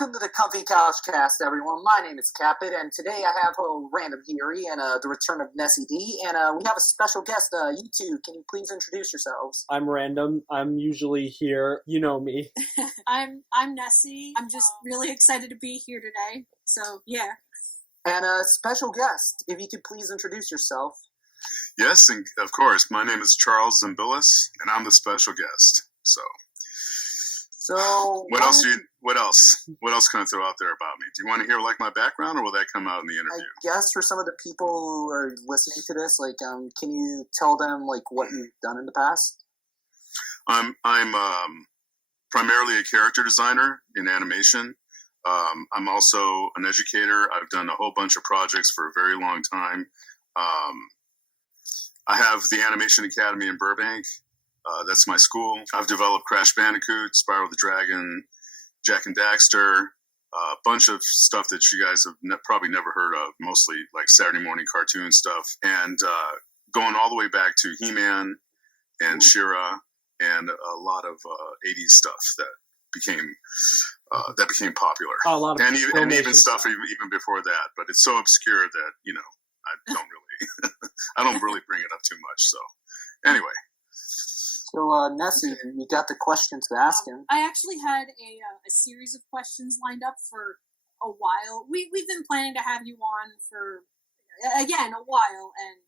Welcome to the Comfy CouchCast, everyone. My name is CatBit, and today I have Random Theory and the return of Nessie D, and we have a special guest, you two. Can you please introduce yourselves? I'm Random. I'm usually here. You know me. I'm Nessie. I'm just really excited to be here today. So, yeah. And a special guest, if you could please introduce yourself. Yes, and of course. My name is Charles Zembillas, and I'm the special guest. So what else can I throw out there about me? Do you want to hear like my background, or will that come out in the interview? I guess for some of the people who are listening to this, can you tell them what you've done in the past? I'm primarily a character designer in animation. I'm also an educator. I've done a whole bunch of projects for a very long time. I have the Animation Academy in Burbank. That's my school. I've developed Crash Bandicoot, Spyro the Dragon, Jak and Daxter, a bunch of stuff that you guys have probably never heard of, mostly like Saturday morning cartoon stuff, and going all the way back to He-Man and She-Ra and a lot of 80s stuff that became popular. A lot of and even stuff even before that, but it's so obscure that I don't really bring it up too much. So anyway. So, Nessie, you got the questions to ask him. I actually had a series of questions lined up for a while. We've been planning to have you on for, again, a while, and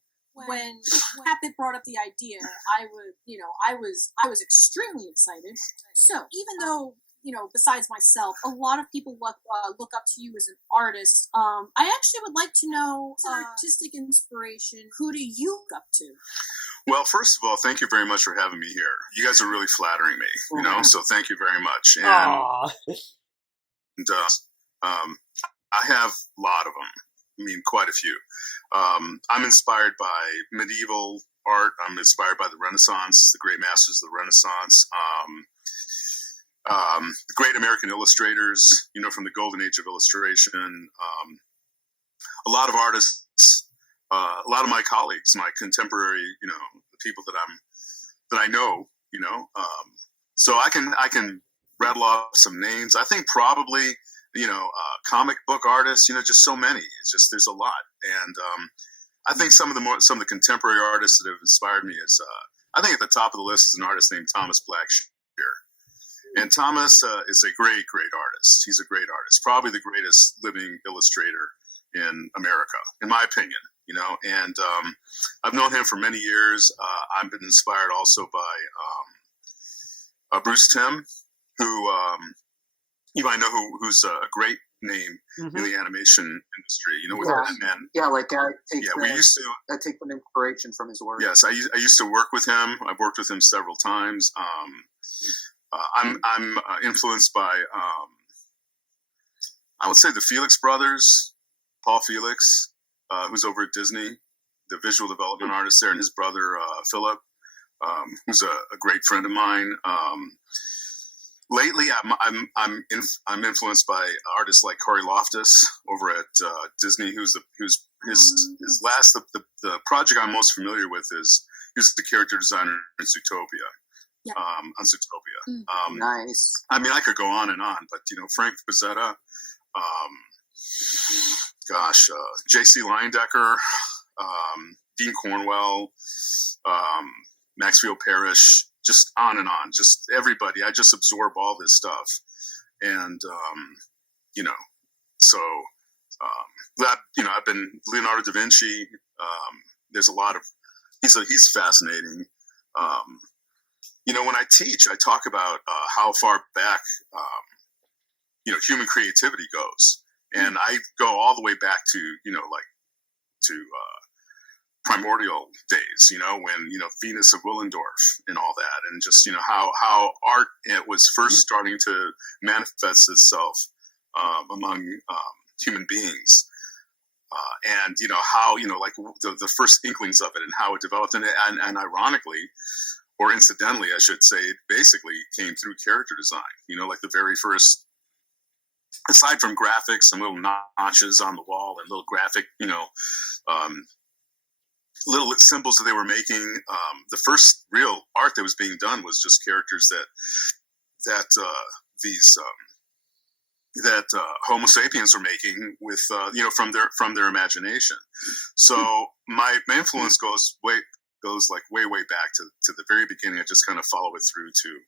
when CatBit brought up the idea, I was extremely excited. So, even though, besides myself, a lot of people look up to you as an artist, I actually would like to know artistic inspiration. Who do you look up to? Well, first of all, thank you very much for having me here. You guys are really flattering me, so thank you very much. And I have a lot of them. I mean, quite a few. I'm inspired by medieval art. I'm inspired by the Renaissance, the great masters of the Renaissance. The great American illustrators, from the golden age of illustration. A lot of artists, a lot of my colleagues, my contemporary, the people that I know, so I can rattle off some names. I think probably, comic book artists, just so many. It's just, there's a lot. And I think some of the contemporary artists that have inspired me is, I think at the top of the list is an artist named Thomas Blackshear. And Thomas is a great, great artist. He's a great artist, probably the greatest living illustrator in America, in my opinion. And I've known him for many years. I've been inspired also by Bruce Timm, who you might know, who's a great name in the animation industry. With Batman. Yeah, I take an inspiration from his work. Yes, I used to work with him. I've worked with him several times. I'm influenced by I would say the Felix brothers, Paul Felix, who's over at Disney, the visual development artist there, and his brother Philip, who's a great friend of mine. Lately, I'm influenced by artists like Corey Loftus over at Disney, who's his last the project I'm most familiar with is he's the character designer in Zootopia. Yeah. On Zootopia. Nice. I mean, I could go on, but Frank Frazetta, J.C. Leyendecker, Dean Cornwell, Maxfield Parrish, just on and on. Just everybody. I just absorb all this stuff, and I've been Leonardo da Vinci. There's a lot of he's fascinating. When I teach, I talk about how far back, human creativity goes. And I go all the way back to, primordial days, when, Venus of Willendorf and all that. And just, how art was first starting to manifest itself among human beings. And, how, the first inklings of it and how it developed. And ironically, or incidentally, I should say, it basically came through character design. Like the very first, aside from graphics, some little notches on the wall and little graphic, little symbols that they were making. The first real art that was being done was just characters that these that Homo sapiens are making with from their imagination. So my influence goes way back to the very beginning. I just kind of follow it through to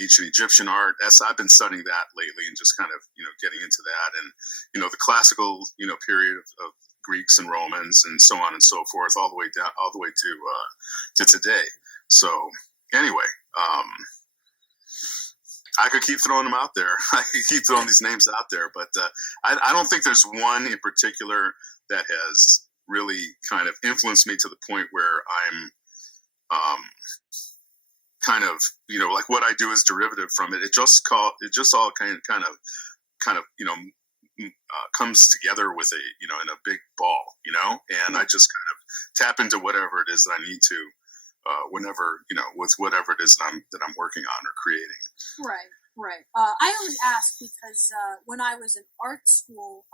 ancient Egyptian art. I've been studying that lately and just kind of getting into that, and the classical period of Greeks and Romans and so on and so forth, all the way to today. So anyway, I could keep throwing them out there. I could keep throwing these names out there, but I don't think there's one in particular that has really kind of influenced me to the point where I'm kind of like what I do is derivative from it. It just all kind of comes together with in a big ball, and I just kind of tap into whatever it is that I need to, whenever, with whatever it is that I'm working on or creating. Right. I only asked because when I was in art school,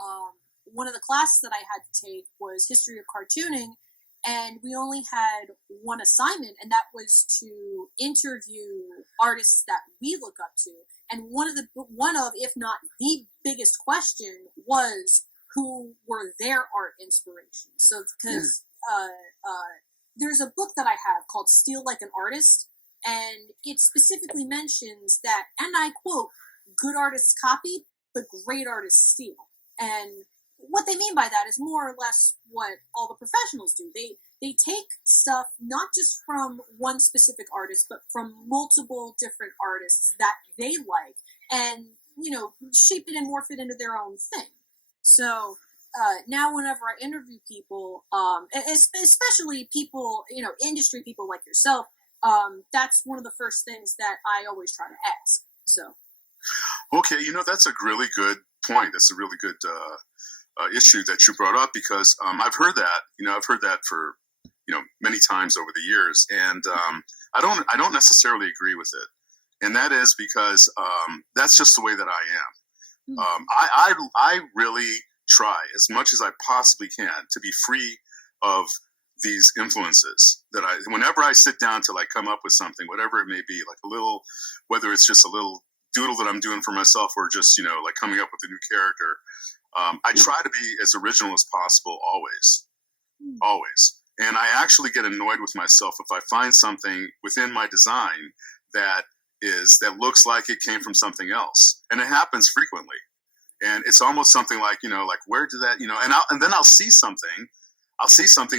one of the classes that I had to take was history of cartooning, and we only had one assignment, and that was to interview artists that we look up to. And one of, if not the biggest question was who were their art inspirations. So, because there's a book that I have called Steal Like an Artist, and it specifically mentions that, and I quote, good artists copy, but great artists steal. And what they mean by that is more or less what all the professionals do. They take stuff not just from one specific artist, but from multiple different artists that they like, and shape it and morph it into their own thing. So now, whenever I interview people, especially people, industry people like yourself, that's one of the first things that I always try to ask. So, okay, that's a really good point. That's a really good issue that you brought up, because I've heard that for many times over the years, and I don't necessarily agree with it, and that is because that's just the way that I am. Mm-hmm. I really try as much as I possibly can to be free of these influences. Whenever I sit down to come up with something, whatever it may be, whether it's just a little doodle that I'm doing for myself, or just coming up with a new character. I try to be as original as possible, always. And I actually get annoyed with myself if I find something within my design that looks like it came from something else. And it happens frequently. And it's almost something like, where did that, and then I'll see something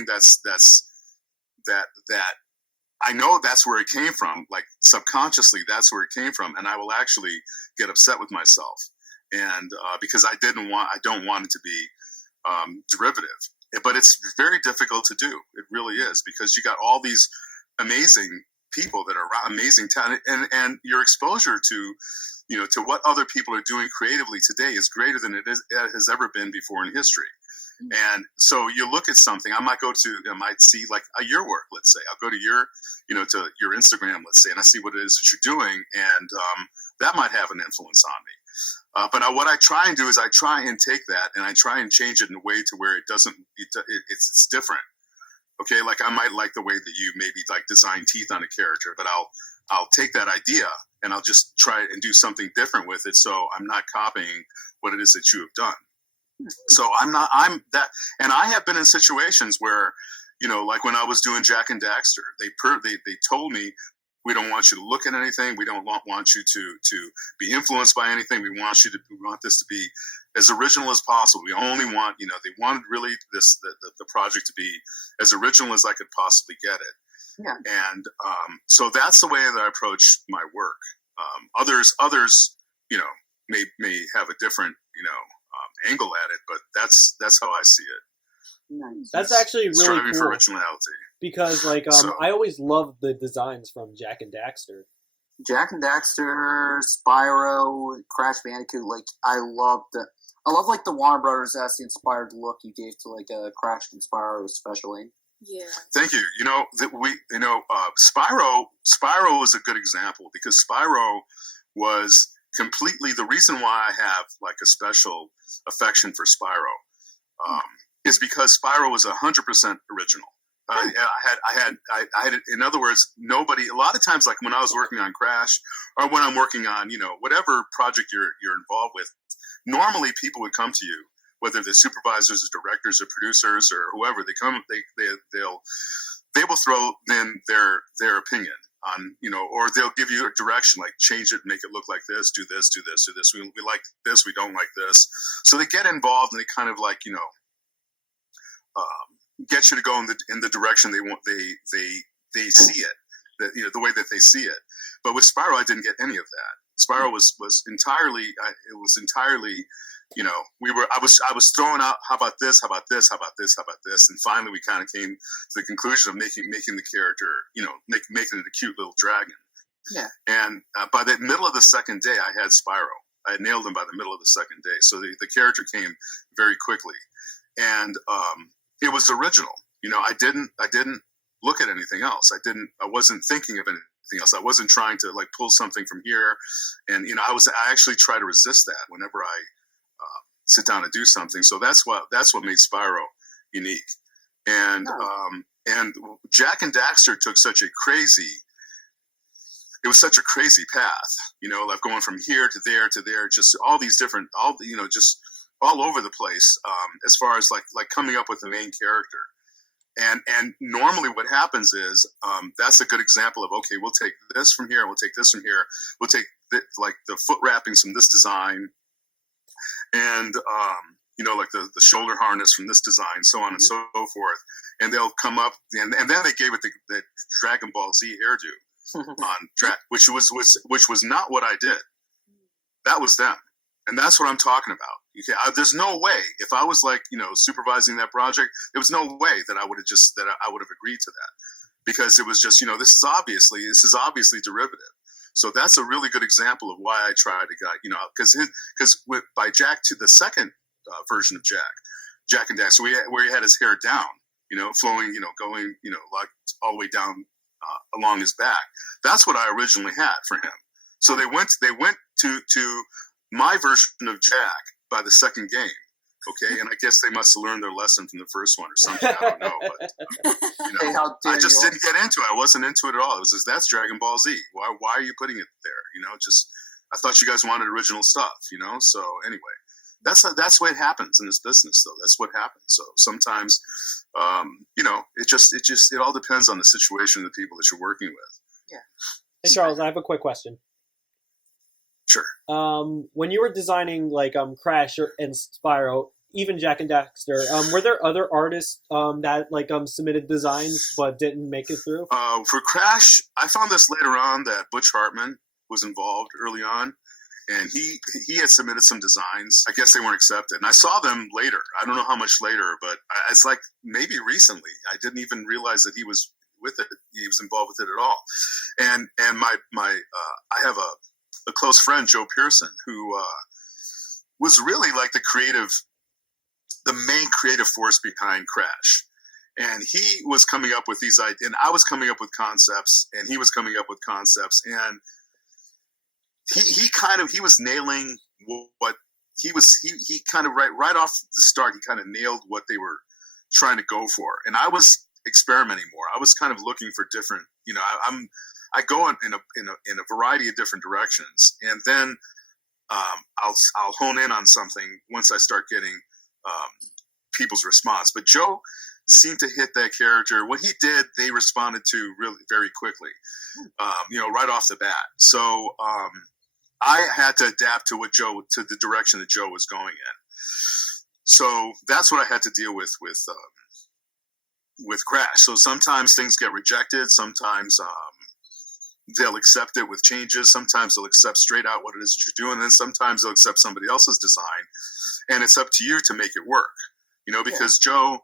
that I know that's where it came from, subconsciously that's where it came from. And I will actually get upset with myself. And because I don't want it to be derivative, but it's very difficult to do. It really is, because you got all these amazing people that are around, amazing talent, and your exposure to what other people are doing creatively today is greater than it has ever been before in history. Mm-hmm. And so you look at something. I might see your work. Let's say I'll go to your to your Instagram, let's say, and I see what it is that you're doing, and that might have an influence on me. But what I try and do is I try and take that and I try and change it in a way to where it's different. Okay, I might like the way that you maybe design teeth on a character, but I'll take that idea and I'll just try and do something different with it, so I'm not copying what it is that you have done. So I'm that, and I have been in situations where, when I was doing Jack and Daxter, they told me, we don't want you to look at anything. We don't want you to be influenced by anything. We want this to be as original as possible. We only want, they wanted really the project to be as original as I could possibly get it. Yeah. And so that's the way that I approach my work. Others, may have a different, angle at it, but that's how I see it. Nice. That's actually really striving cool. for originality. Because, I always loved the designs from Jack and Daxter. Jack and Daxter, Spyro, Crash Bandicoot, I love the Warner Brothers inspired look you gave to Crash and Spyro especially. Yeah. Thank you. Spyro is a good example, because Spyro was completely the reason why I have a special affection for Spyro. Is because Spyro was 100% original. I had. In other words, nobody. A lot of times, like when I was working on Crash, or when I'm working on, whatever project you're involved with, normally people would come to you, whether they're supervisors or directors or producers or whoever. They come. They will throw in their opinion on, or they'll give you a direction, like change it, make it look like this, do this, do this, do this. We like this, we don't like this. So they get involved and they kind of like, get you to go in the direction they want. They see it, that the way that they see it. But with Spyro, I didn't get any of that. Spyro was entirely. It was entirely. I was throwing out. How about this? How about this? How about this? How about this? And finally, we kind of came to the conclusion of making the character. Making it a cute little dragon. Yeah. And by the middle of the second day, I had Spyro. I had nailed him by the middle of the second day. So the character came very quickly, and it was original. I didn't look at anything else. I wasn't thinking of anything else. I wasn't trying to like pull something from here, and I actually try to resist that whenever I sit down to do something. So that's what made Spyro unique. And Jack and Daxter took such a crazy path, like going from here to there, just all these different, just all over the place, as far as like coming up with the main character. And normally what happens is, that's a good example of, okay, we'll take this from here, we'll take this from here, we'll take the foot wrappings from this design, and like the shoulder harness from this design, so on and so forth. And they'll come up, and then they gave it the Dragon Ball Z hairdo on track, which was not what I did. That was them. And that's what I'm talking about. There's no way, if I was supervising that project, there was no way that I would have agreed to that, because it was just, this is obviously derivative. So that's a really good example of why I tried to, because by Jack, to the second version of Jack and Dax, where he had his hair down, flowing, going, like all the way down along his back. That's what I originally had for him. So they went to my version of Jack by the second game. Okay, and I guess they must have learned their lesson from the first one or something. I don't know, but I just didn't get into it. I wasn't into it at all. It was just, that's Dragon Ball Z. Why are you putting it there? Just, I thought you guys wanted original stuff. So anyway, that's the way it happens in this business, though. That's what happens. So sometimes, it all depends on the situation, the people that you're working with. Yeah. Hey Charles, I have a quick question. Sure. When you were designing Crash and Spyro, even Jack and Daxter, were there other artists that submitted designs but didn't make it through? For Crash, I found this later on that Butch Hartman was involved early on, and he had submitted some designs. I guess they weren't accepted, and I saw them later. I don't know how much later, but it's like maybe recently. I didn't even realize that he was with it. He was involved with it at all. And my I have a close friend, Joe Pearson, who was really like the main creative force behind Crash. And he was coming up with these ideas, and I was coming up with concepts, and he was coming up with concepts, and he was nailing what he kind of right off the start, he kind of nailed what they were trying to go for. And I was experimenting more. I was kind of looking for different, I go in a variety of different directions, and then I'll hone in on something once I start getting people's response. But Joe seemed to hit that character. What he did, they responded to really very quickly, right off the bat. So I had to adapt to the direction that Joe was going in. So that's what I had to deal with Crash. So sometimes things get rejected. Sometimes they'll accept it with changes. Sometimes they'll accept straight out what it is that you're doing. And then sometimes they'll accept somebody else's design. And it's up to you to make it work, because Joe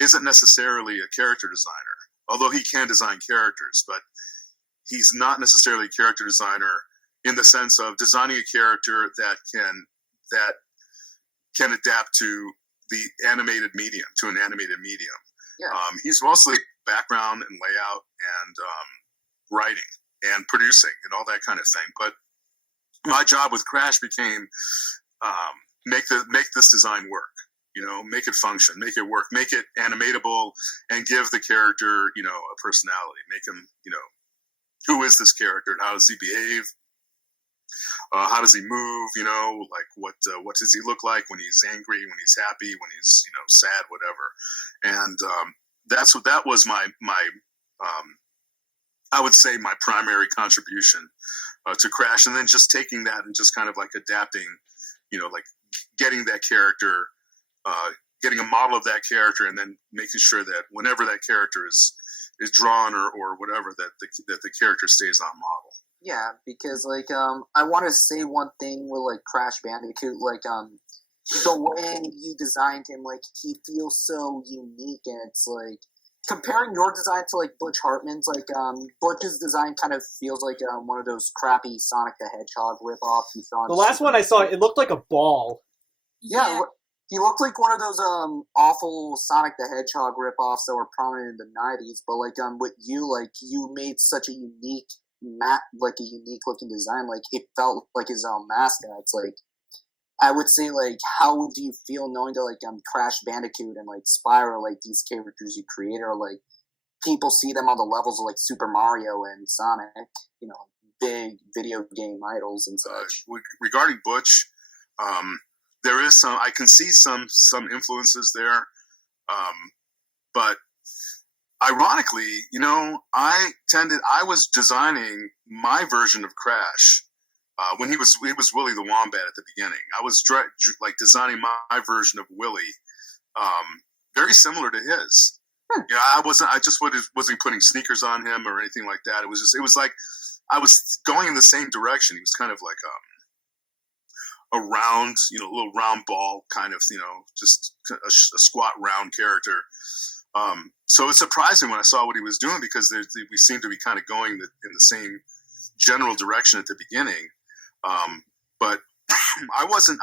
isn't necessarily a character designer, although he can design characters, but he's not necessarily a character designer in the sense of designing a character that can adapt to the animated medium, to an animated medium. Yeah. He's mostly background and layout and writing and producing and all that kind of thing. But my job with Crash became make this design work. make it function, make it work, make it animatable, and give the character, a personality. Make him, who is this character and how does he behave? How does he move? Like what does he look like when he's angry, when he's happy, when he's sad, whatever. And that was my I would say my primary contribution to Crash, and then just taking that and just kind of like adapting, like getting that character, getting a model of that character, and then making sure that whenever that character is drawn or whatever, that the character stays on model. Yeah, because I want to say one thing with Crash Bandicoot, the way you designed him, he feels so unique, and it's comparing your design to Butch Hartman's, Butch's design kind of feels like one of those crappy Sonic the Hedgehog ripoffs you saw. The last one I saw, it looked like a ball. Yeah, he looked like one of those awful Sonic the Hedgehog ripoffs that were prominent in the '90s. But with you, you made such a unique unique looking design. It felt like his own mascot. It's I would say how would you feel knowing that Crash Bandicoot and Spyro, these characters you create are people see them on the levels of Super Mario and Sonic, big video game idols and such. Regarding Butch, there is I can see some influences there, but ironically, I was designing my version of Crash when it was Willy the Wombat at the beginning. I was designing my version of Willy, very similar to his. I just wasn't putting sneakers on him or anything like that. It was like I was going in the same direction. He was kind of like a round, little round ball kind of, just a squat round character. So it's surprising when I saw what he was doing, because we seemed to be kind of going in the same general direction at the beginning. But I wasn't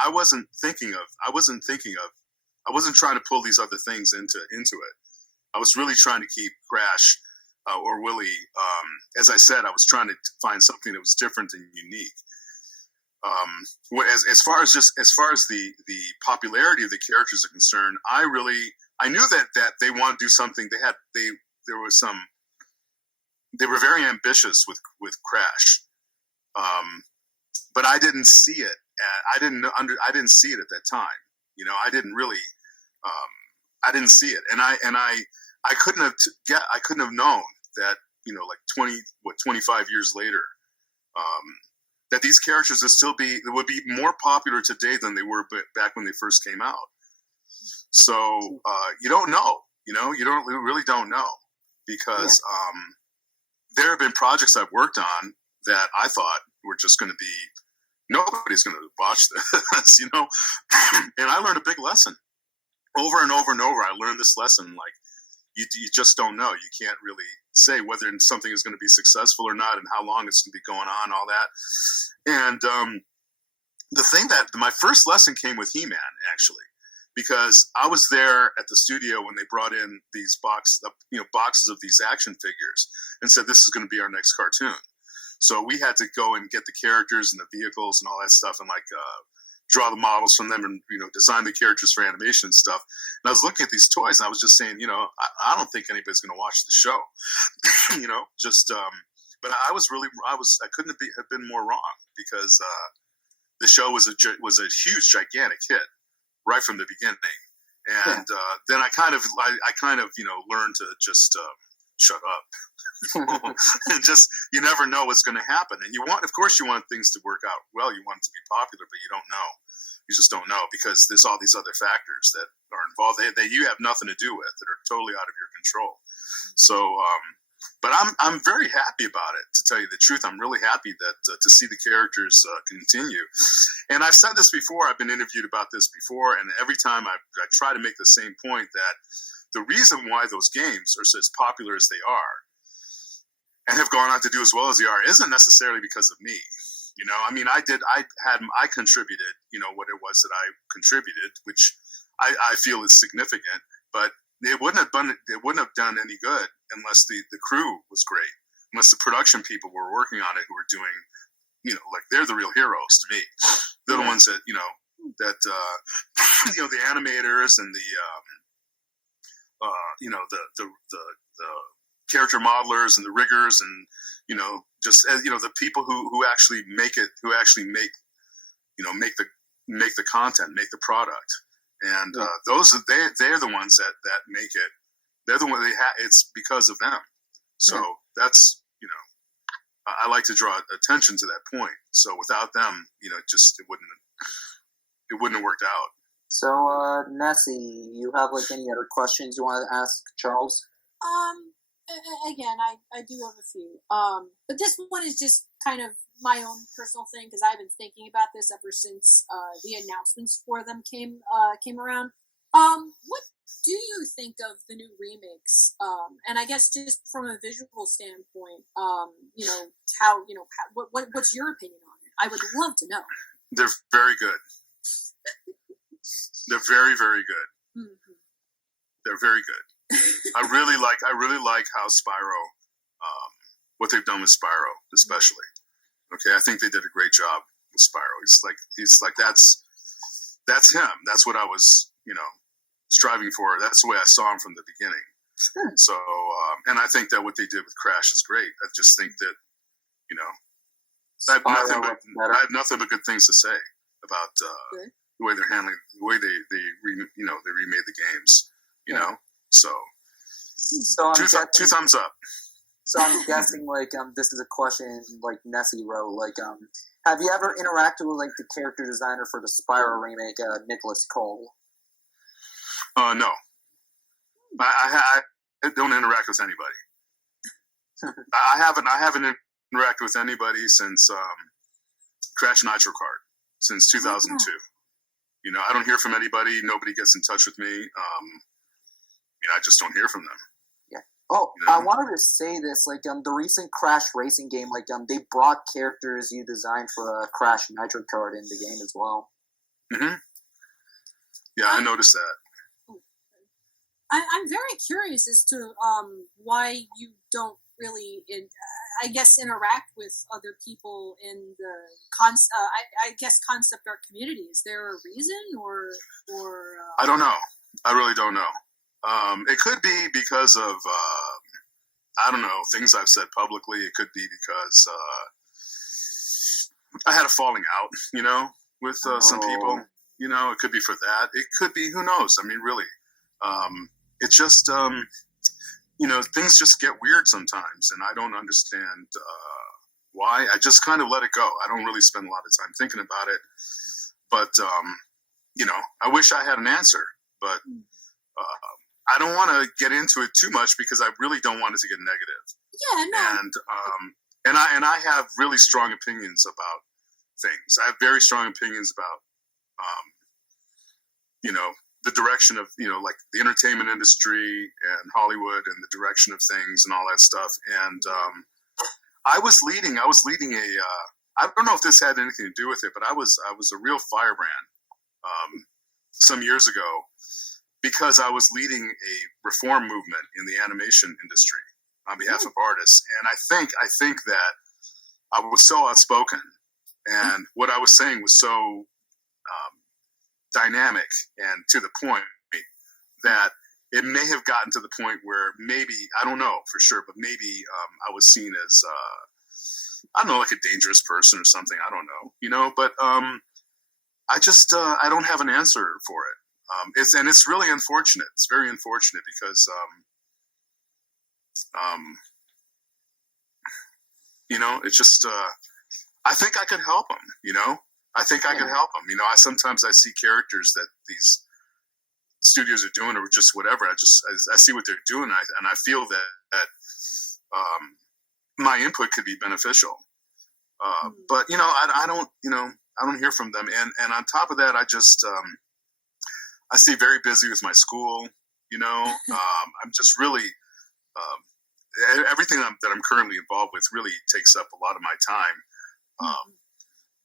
trying to pull these other things into it. I was really trying to keep Crash or Willy. As I said, I was trying to find something that was different and unique. As far as the popularity of the characters are concerned, I knew that they wanted to do something. They were very ambitious with Crash, but I didn't see it. I didn't see it at that time. I didn't really. I didn't see it, and I couldn't have known that 25 years later, that these characters would be more popular today than they were back when they first came out. So you don't know, you really don't know, because there have been projects I've worked on that I thought were just going to be, nobody's going to watch this, and I learned a big lesson over and over and over. I learned this lesson, you just don't know. You can't really say whether something is going to be successful or not, and how long it's going to be going on, all that. And the thing that my first lesson came with He-Man, actually, because I was there at the studio when they brought in these boxes of these action figures and said, this is going to be our next cartoon. So we had to go and get the characters and the vehicles and all that stuff, and draw the models from them, and design the characters for animation and stuff. And I was looking at these toys, and I was just saying, I don't think anybody's going to watch the show, but I couldn't have been more wrong, because the show was a huge, gigantic hit right from the beginning. And then I kind of learned to just shut up. And just, you never know what's going to happen. And of course you want things to work out well. You want it to be popular, but you don't know. You just don't know, because there's all these other factors that are involved that you have nothing to do with, that are totally out of your control. So, but I'm very happy about it, to tell you the truth. I'm really happy that to see the characters continue. And I've said this before. I've been interviewed about this before, and every time I try to make the same point, that the reason why those games are as popular as they are, and have gone on to do as well as they are, isn't necessarily because of me. I contributed, what it was that I contributed, which I feel is significant, but it wouldn't have done any good unless the crew was great, unless the production people were working on it, who were doing, they're the real heroes to me. They're the ones that, that the animators and the character modelers and the riggers and just the people who actually make it, who actually make the content, make the product, and they're the ones that make it. They're the ones it's because of them. So that's I like to draw attention to that point. So without them, it wouldn't have worked out. So Nessie, you have any other questions you want to ask Charles? Again, I do have a few. But this one is just kind of my own personal thing because I've been thinking about this ever since the announcements for them came around. What do you think of the new remakes? And I guess just from a visual standpoint, what's your opinion on it? I would love to know. They're very good. They're very, very good. Mm-hmm. They're very good. I really like how Spyro, what they've done with Spyro, especially. Okay, I think they did a great job with Spyro. He's like that's him. That's what I was, striving for. That's the way I saw him from the beginning. So, and I think that what they did with Crash is great. I just think that, I have nothing but good things to say about the way they're handling, the way they remade the games. So two thumbs up. So I'm guessing this is a question Nessie wrote. Have you ever interacted with the character designer for the Spyro remake, Nicholas Cole? No. I don't interact with anybody. I haven't interacted with anybody since Crash Nitro Kart, since 2002. I don't hear from anybody. Nobody gets in touch with me. I just don't hear from them. Yeah. Oh, I wanted to say this. The recent Crash racing game, they brought characters you designed for Crash Nitro Kart in the game as well. Mm-hmm. Yeah, I noticed that. I'm very curious as to why you don't really, interact with other people in the concept art community. Is there a reason, or? I don't know. I really don't know. It could be because of I don't know, things I've said publicly. It could be because I had a falling out, with some people. It could be for that. It could be, who knows? I mean, really. It's just, things just get weird sometimes, and I don't understand why. I just kind of let it go. I don't really spend a lot of time thinking about it. But, I wish I had an answer. But I don't want to get into it too much because I really don't want it to get negative. Yeah, no. And I have really strong opinions about things. I have very strong opinions about, the direction of, the entertainment industry and Hollywood and the direction of things and all that stuff. And I was leading I don't know if this had anything to do with it, but I was a real firebrand some years ago because I was leading a reform movement in the animation industry on behalf of artists. And I think that I was so outspoken and what I was saying was so dynamic and to the point that it may have gotten to the point where maybe, I don't know for sure, but maybe I was seen as, I don't know, like a dangerous person or something. I don't know, but I just, I don't have an answer for it. It's really unfortunate. It's very unfortunate because, it's just, I think I could help them, I think I could help them. Sometimes I see characters that these studios are doing or just whatever. I see what they're doing and I feel that my input could be beneficial. But, I don't hear from them. And on top of that, I just, I stay very busy with my school, I'm just really, everything that I'm currently involved with really takes up a lot of my time.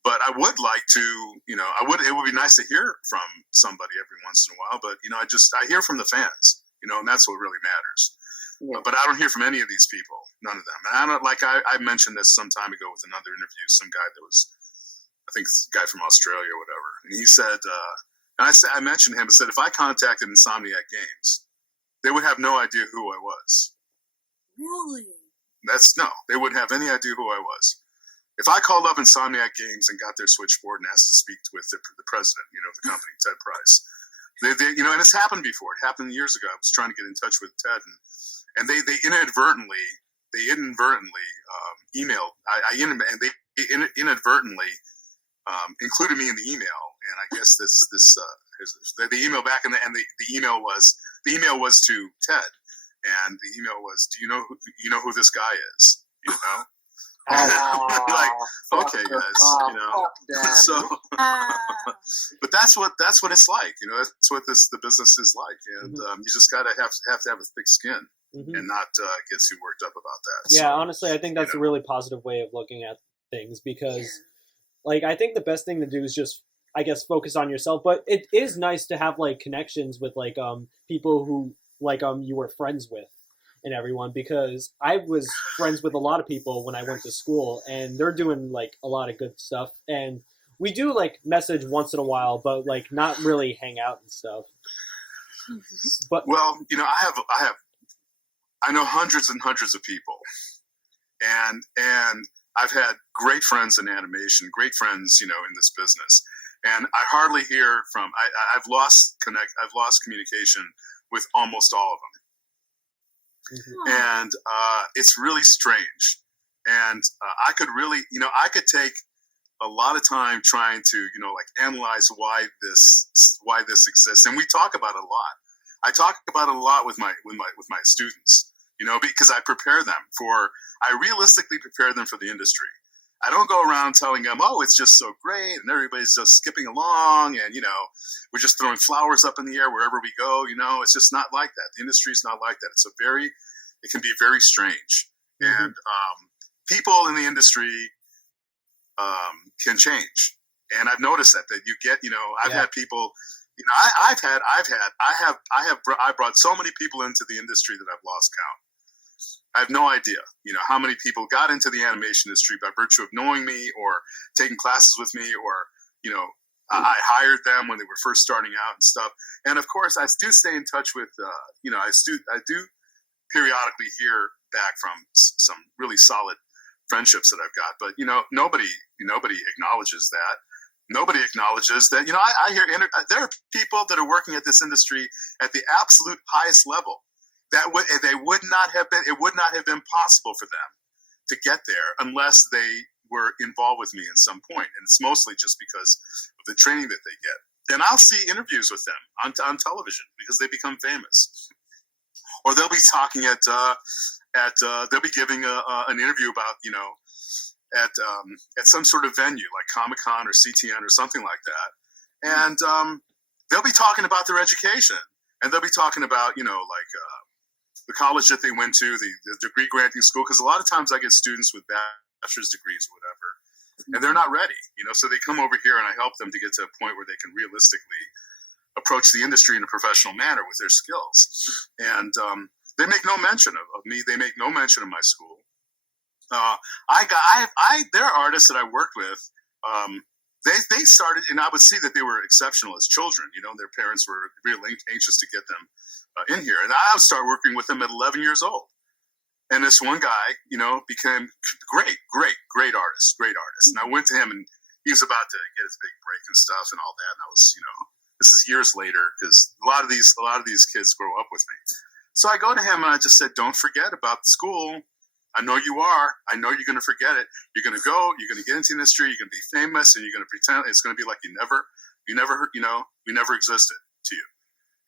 But I would like to, it would be nice to hear from somebody every once in a while, but, I hear from the fans, and that's what really matters. Yeah. But I don't hear from any of these people, none of them. And I don't, I mentioned this some time ago with another interview, some guy that was, I think it's a guy from Australia or whatever, And he said, and I mentioned him and said, if I contacted Insomniac Games, they would have no idea who I was. Really? They wouldn't have any idea who I was. If I called up Insomniac Games and got their switchboard and asked to speak with the president, of the company, Ted Price, and it's happened before. It happened years ago. I was trying to get in touch with Ted, and they inadvertently emailed. And they inadvertently included me in the email. And I guess the email back, and the email was to Ted, and the email was, do you know who this guy is? Like, okay, guys, so, but that's what it's like, that's what the business is like, and you just gotta have to have a thick skin and not get too worked up about that. Yeah, so, honestly, I think that's a really positive way of looking at things, because, like, I think the best thing to do is just, I guess, focus on yourself. But it is nice to have like connections with like people who like you were friends with and everyone, because I was friends with a lot of people when I went to school, and they're doing like a lot of good stuff, and we do like message once in a while, but like not really hang out and stuff. But well, I know hundreds and hundreds of people, and I've had great friends in animation, great friends, in this business, and I hardly hear from. I've lost communication with almost all of them. And it's really strange, and I could really, I could take a lot of time trying to, like analyze why this exists, and we talk about it a lot. I talk about it a lot with my students, because I realistically prepare them for the industry. I don't go around telling them, oh, it's just so great, and everybody's just skipping along, and, we're just throwing flowers up in the air wherever we go. It's just not like that. The industry's not like that. It can be very strange. And people in the industry can change. And I've noticed that you get, I've had people, I brought so many people into the industry that I've lost count. I have no idea, how many people got into the animation industry by virtue of knowing me or taking classes with me, or, I hired them when they were first starting out and stuff. And of course, I do stay in touch with, I do periodically hear back from some really solid friendships that I've got. But, nobody acknowledges that. Nobody acknowledges that, I hear there are people that are working at this industry at the absolute highest level. It would not have been possible for them to get there unless they were involved with me at some point. And it's mostly just because of the training that they get. Then I'll see interviews with them on television because they become famous. Or they'll be talking they'll be giving an interview about, at some sort of venue like Comic-Con or CTN or something like that. And they'll be talking about their education. And they'll be talking about, the college that they went to, the degree granting school, because a lot of times I get students with bachelor's degrees or whatever, and they're not ready, so they come over here and I help them to get to a point where they can realistically approach the industry in a professional manner with their skills. And they make no mention of me. They make no mention of my school. There are artists that I worked with. They started, and I would see that they were exceptional as children. Their parents were really anxious to get them in here. And I started working with them at 11 years old. And this one guy, became great artist. And I went to him, and he was about to get his big break and stuff and all that. And I was, this is years later, because a lot of these kids grow up with me. So I go to him and I just said, don't forget about the school. I know you are. I know you're going to forget it. You're going to go. You're going to get into the industry. You're going to be famous, and you're going to pretend it's going to be like we never existed to you.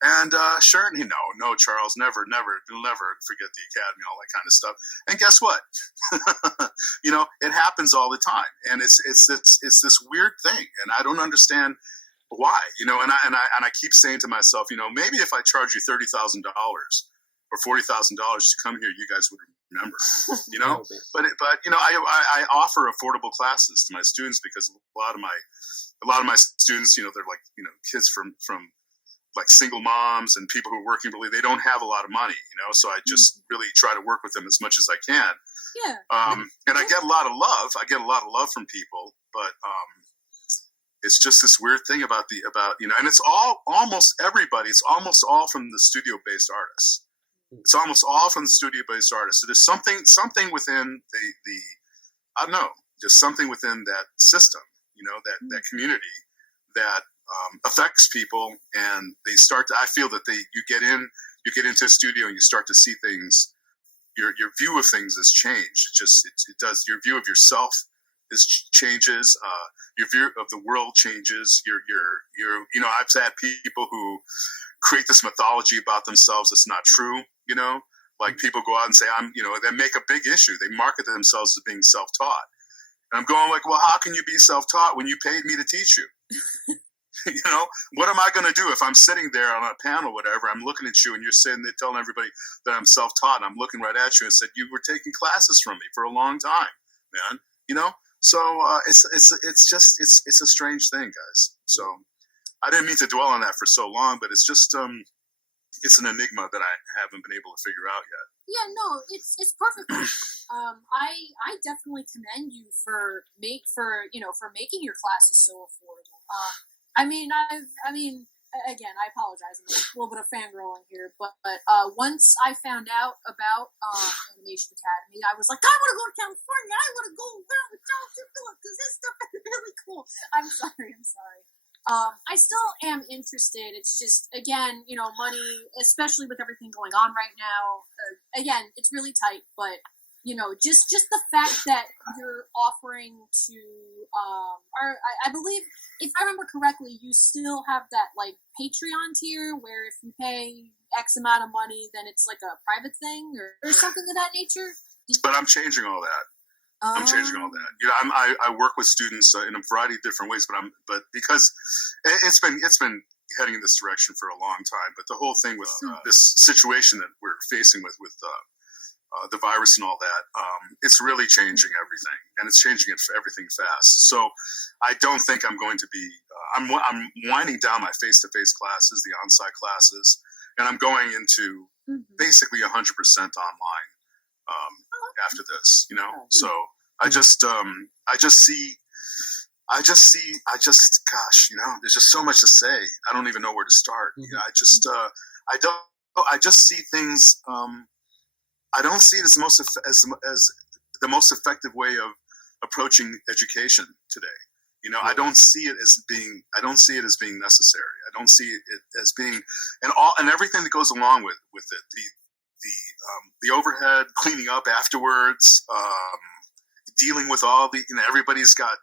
And sure, no, Charles, never forget the academy, all that kind of stuff. And guess what? It happens all the time, and it's this weird thing, and I don't understand why. And I keep saying to myself, maybe if I charge you $30,000 or $40,000 to come here, you guys would remember, but I offer affordable classes to my students because a lot of my students, they're like, kids from like single moms and people who are working really, they don't have a lot of money, so I just really try to work with them as much as I can. Yeah. And I get a lot of love. I get a lot of love from people, but it's just this weird thing about and it's almost everybody. It's almost all from the studio-based artists. It's almost all from the studio-based artists. So there's something within the I don't know, just something within that system, that community that affects people, and they start to. I feel that you get into a studio and you start to see things. Your view of things has changed. It does. Your view of yourself changes. Your view of the world changes. I've had people who create this mythology about themselves that's not true. Like people go out and say, they make a big issue. They market themselves as being self-taught. And I'm going like, well, how can you be self-taught when you paid me to teach you? What am I going to do if I'm sitting there on a panel, whatever, I'm looking at you and you're sitting there telling everybody that I'm self-taught, and I'm looking right at you and said, you were taking classes from me for a long time, man, So it's a strange thing, guys. So I didn't mean to dwell on that for so long, but it's just, it's an enigma that I haven't been able to figure out yet. Yeah, no, it's perfectly. I definitely commend you for making your classes so affordable. Again, I apologize. I'm a little bit of fangirling here, but once I found out about Animation Academy, I was like, I want to go to California. I want to go around with Charles Phillips because this stuff is really cool. I'm sorry. I still am interested. It's just, again, money, especially with everything going on right now. Again, it's really tight, but just the fact that you're offering to, I believe, if I remember correctly, you still have that like Patreon tier where if you pay X amount of money, then it's like a private thing or something of that nature. But I'm changing all that. I'm changing all that. I work with students in a variety of different ways, but because it's been heading in this direction for a long time. But the whole thing with this situation that we're facing with the virus and all that, it's really changing everything, and it's changing everything fast. So I don't think I'm going to be. I'm winding down my face-to-face classes, the on-site classes, and I'm going into basically 100% online. After this, so I just see, gosh, there's just so much to say. I don't even know where to start. I just see things. I don't see it as the most effective way of approaching education today. I don't see it as being necessary. I don't see it as being, and everything that goes along with it. The overhead, cleaning up afterwards, dealing with all the, everybody's got,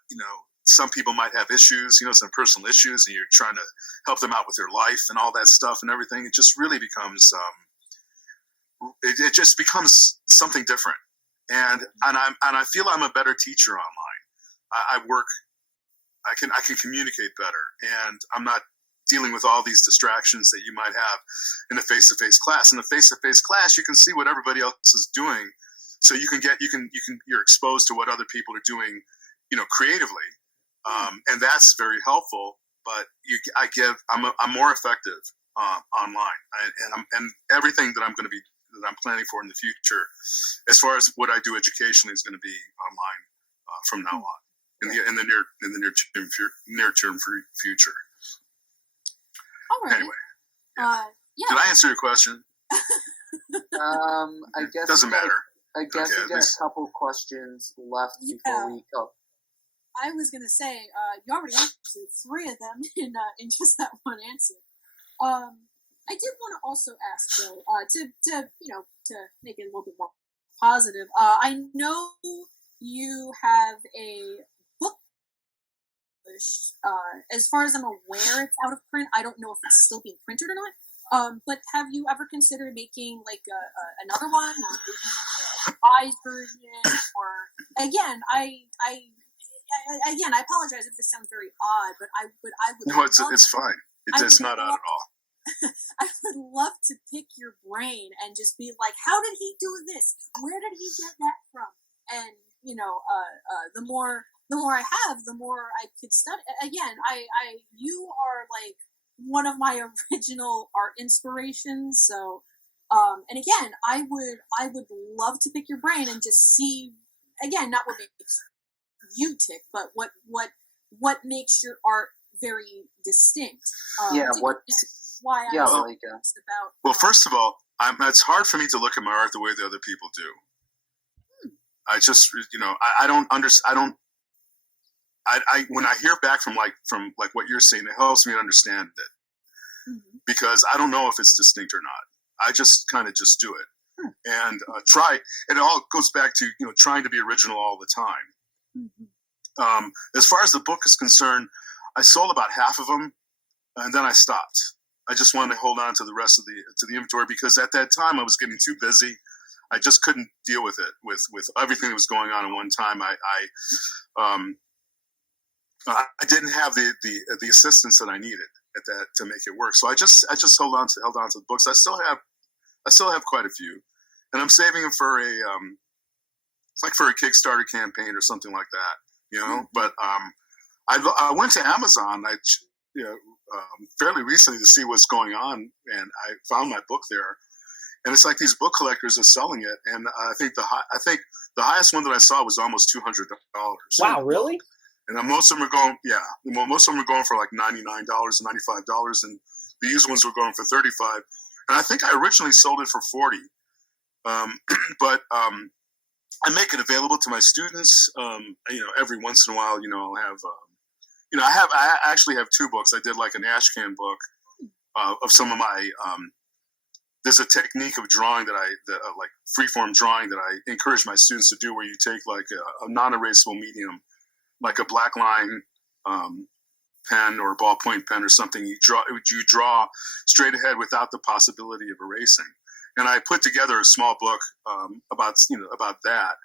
some people might have issues, some personal issues, and you're trying to help them out with their life and all that stuff and everything. It just really becomes, it just becomes something different. And I feel I'm a better teacher online. I can communicate better, and I'm not dealing with all these distractions that you might have in a face-to-face class. In a face-to-face class, you can see what everybody else is doing, so you're exposed to what other people are doing, creatively, and that's very helpful. But I'm more effective online, and everything that I'm planning for in the future, as far as what I do educationally, is going to be online from now on in the near term future. All right. Anyway, Did I answer your question? I guess doesn't matter. I guess we got a couple questions left before we go. I was gonna say you already answered 3 of them in just that one answer. I did want to also ask though, to make it a little bit more positive. I know you have a book published. As far as I'm aware, it's out of print. I don't know if it's still being printed or not. But have you ever considered making like another one, or maybe a revised version? Or again, I apologize if this sounds very odd, but I would. No, it's fine. It's not odd at all. I would love to pick your brain and just be like, how did he do this? Where did he get that from? And the more I have, the more I could study. Again, you are like one of my original art inspirations. So, and again, I would love to pick your brain and just see, again, not what makes you tick, but what what makes your art very distinct. Yeah, what? Why I Yeah, was like, asked about. Well, first of all, it's hard for me to look at my art the way the other people do. I just, I don't understand. I when I hear back from what you're saying, it helps me understand it because I don't know if it's distinct or not. I just kind of just do it and try. And it all goes back to trying to be original all the time. As far as the book is concerned, I sold about half of them, and then I stopped. I just wanted to hold on to the rest of the inventory because at that time I was getting too busy. I just couldn't deal with it with everything that was going on at one time. I didn't have the assistance that I needed at that to make it work. So I just held on to the books. I still have quite a few, and I'm saving them for it's like for a Kickstarter campaign or something like that, But I went to Amazon, fairly recently to see what's going on, and I found my book there. And it's like these book collectors are selling it, and I think the highest one that I saw was almost $200. Wow, really? And most of them are going, most of them are going for like $99, $95, and the used ones were going for $35. And I think I originally sold it for $40. But I make it available to my students. Every once in a while, I'll have, I actually have two books. I did like an ashcan book of some of my. There's a technique of drawing like freeform drawing that I encourage my students to do, where you take like a non-erasable medium, like a black line pen or a ballpoint pen or something. You draw straight ahead without the possibility of erasing. And I put together a small book about that.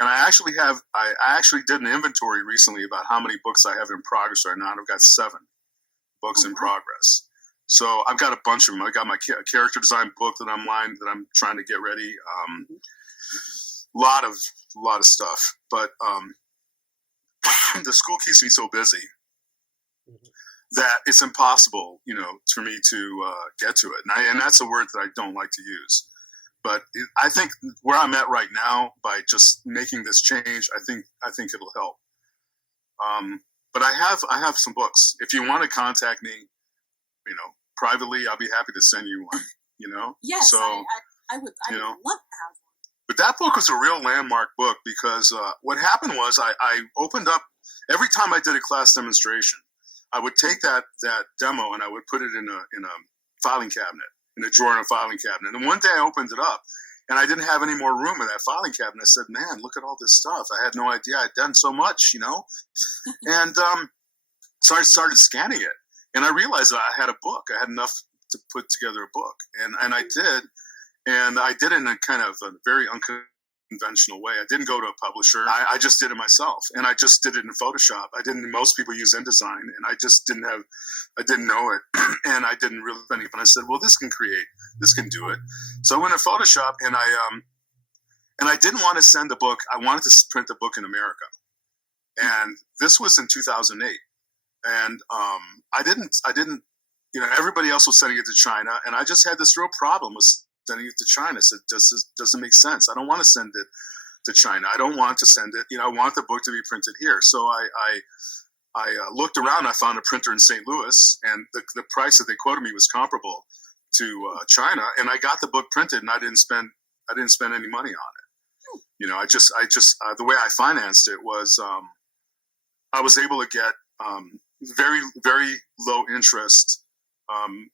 And I actually did an inventory recently about how many books I have in progress right now. And I've got 7 books in progress. So I've got a bunch of them. I got my character design book that I'm trying to get ready. A lot of stuff, but the school keeps me so busy that it's impossible, for me to get to it. And that's a word that I don't like to use. But I think where I'm at right now, by just making this change, I think it'll help. But I have some books. If you want to contact me, privately, I'll be happy to send you one, Yes, so, I would love to have one. But that book was a real landmark book because what happened was I opened up, every time I did a class demonstration, I would take that demo and I would put it in a filing cabinet, in a drawer in a filing cabinet. And one day I opened it up and I didn't have any more room in that filing cabinet. I said, man, look at all this stuff. I had no idea I'd done so much, And so I started scanning it. And I realized that I had a book. I had enough to put together a book. And I did. And I did it in a kind of a very unconventional way. I didn't go to a publisher. I just did it myself. And I just did it in Photoshop. Most people use InDesign. And I just didn't know it. And I didn't really have any fun. I said, well, this can do it. So I went to Photoshop and I didn't want to send the book. I wanted to print the book in America. And this was in 2008. And I didn't, everybody else was sending it to China, and I just had this real problem with sending it to China. I said, doesn't make sense. I don't want to send it to China. I don't want to send it. I want the book to be printed here. So I looked around. I found a printer in St. Louis, and the price that they quoted me was comparable to China. And I got the book printed, and I didn't spend any money on it. I just the way I financed it was I was able to get very, very low interest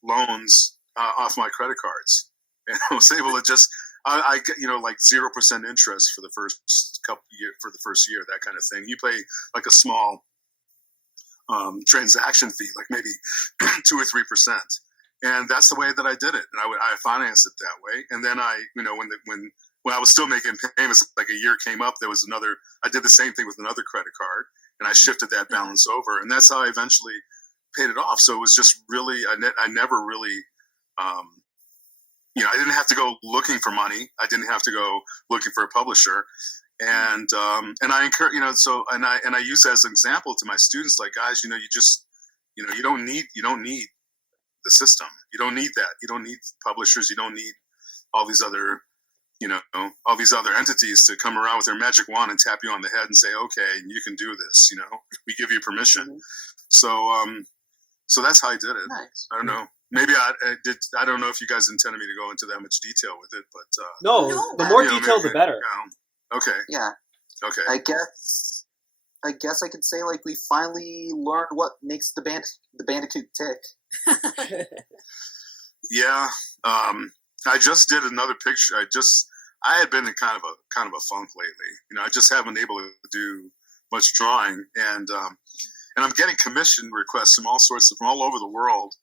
loans off my credit cards, and I was able to just I get like 0% interest for the first year, that kind of thing. You pay like a small transaction fee, like maybe 2 or 3%, and that's the way that I did it. And I financed it that way. And then when I was still making payments, like a year came up, I did the same thing with another credit card. And I shifted that balance over, and that's how I eventually paid it off. So it was just really, I never really, I didn't have to go looking for money. I didn't have to go looking for a publisher, and I encourage, and I use that as an example to my students, like, guys, you don't need the system. You don't need that. You don't need publishers. You don't need all these other, you know, all these other entities to come around with their magic wand and tap you on the head and say, okay, you can do this, you know, we give you permission. Mm-hmm. So that's how I did it. Nice. I don't know. Maybe I did. I don't know if you guys intended me to go into that much detail with it, but no, the more detail, the better. Okay. Yeah. Okay. I guess I could say like we finally learned what makes the Bandicoot tick. Yeah. I just did another picture. I had been in kind of a funk lately. You know, I just haven't been able to do much drawing, and I'm getting commission requests from all over the world,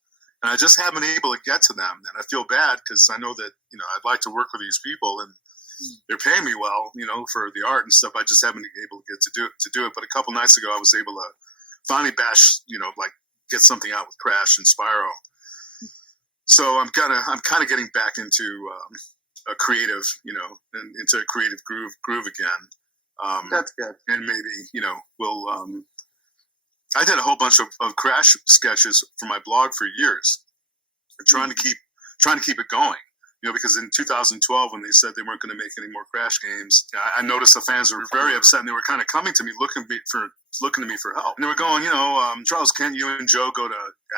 and I just haven't been able to get to them. And I feel bad because I know that, you know, I'd like to work with these people, and they're paying me well, you know, for the art and stuff. I just haven't been able to get to do it. But a couple nights ago, I was able to finally get something out with Crash and Spyro. So I'm kind of getting back into a creative, you know, into a creative groove again. That's good. And maybe, you know, we'll. I did a whole bunch of Crash sketches for my blog for years, trying to keep it going. You know, because in 2012, when they said they weren't going to make any more Crash games, I noticed the fans were very upset, and they were kind of coming to me, looking to me for help. And they were going, you know, Charles, can't you and Joe go to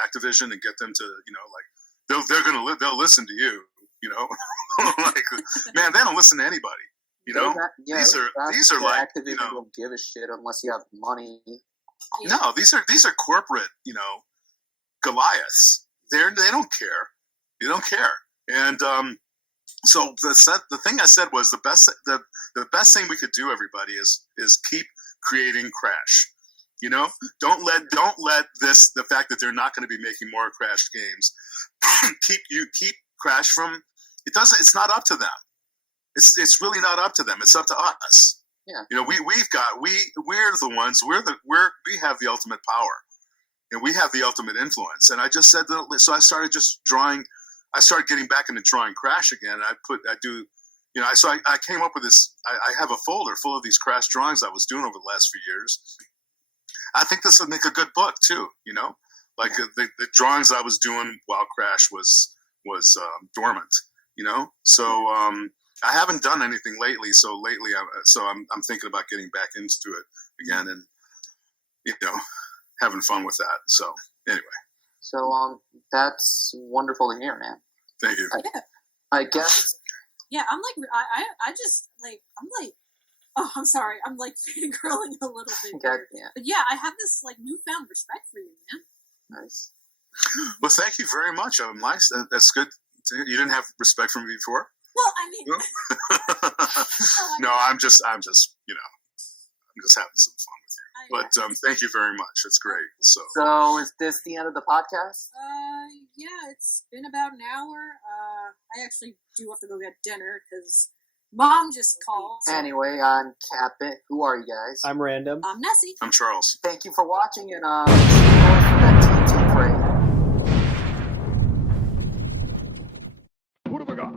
Activision and get them to, you know, like they'll listen to you, you know, like, man, they don't listen to anybody, you know. These are like, Activision, you know, don't give a shit unless you have money. No, these are corporate, you know, Goliaths. They don't care. They don't care. And so the thing I said was the best thing we could do, everybody, is keep creating Crash. You know, don't let the fact that they're not going to be making more Crash games keep Crash from it. It's not up to them. It's really not up to them. It's up to us. Yeah. You know, we're the ones. We have the ultimate power, and we have the ultimate influence. And I just said that. So I started just drawing. I started getting back into drawing Crash again. So I came up with this. I have a folder full of these Crash drawings I was doing over the last few years. I think this would make a good book too. You know, like the drawings I was doing while Crash was dormant. You know, so I haven't done anything lately. So lately, I'm thinking about getting back into it again, and you know, having fun with that. So anyway. So that's wonderful to hear, man. Thank you. I guess. Yeah, I'm like, I just like, I'm like, oh, I'm sorry, I'm like fangirling a little bit. Yeah. But yeah, I have this like newfound respect for you, man. Nice. Well, thank you very much. Nice. That's good. You didn't have respect for me before? Well, I mean, no, I'm just, you know, I'm just having some fun with you. But thank you very much. It's great. So is this the end of the podcast? Yeah, it's been about an hour. I actually do have to go get dinner because Mom just called. So. Anyway, I'm CatBit. Who are you guys? I'm Random. I'm Nessie. I'm Charles. Thank you for watching, and see you guys for that TNT break. What have I got?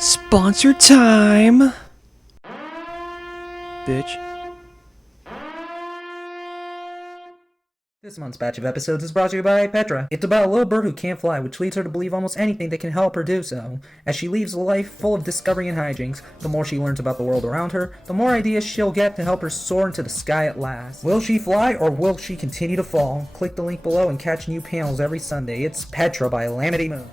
Sponsor time, bitch. This month's batch of episodes is brought to you by Petra. It's about a little bird who can't fly, which leads her to believe almost anything that can help her do so. As she leads a life full of discovery and hijinks, the more she learns about the world around her, the more ideas she'll get to help her soar into the sky at last. Will she fly, or will she continue to fall? Click the link below and catch new panels every Sunday. It's Petra by Calamity Moon.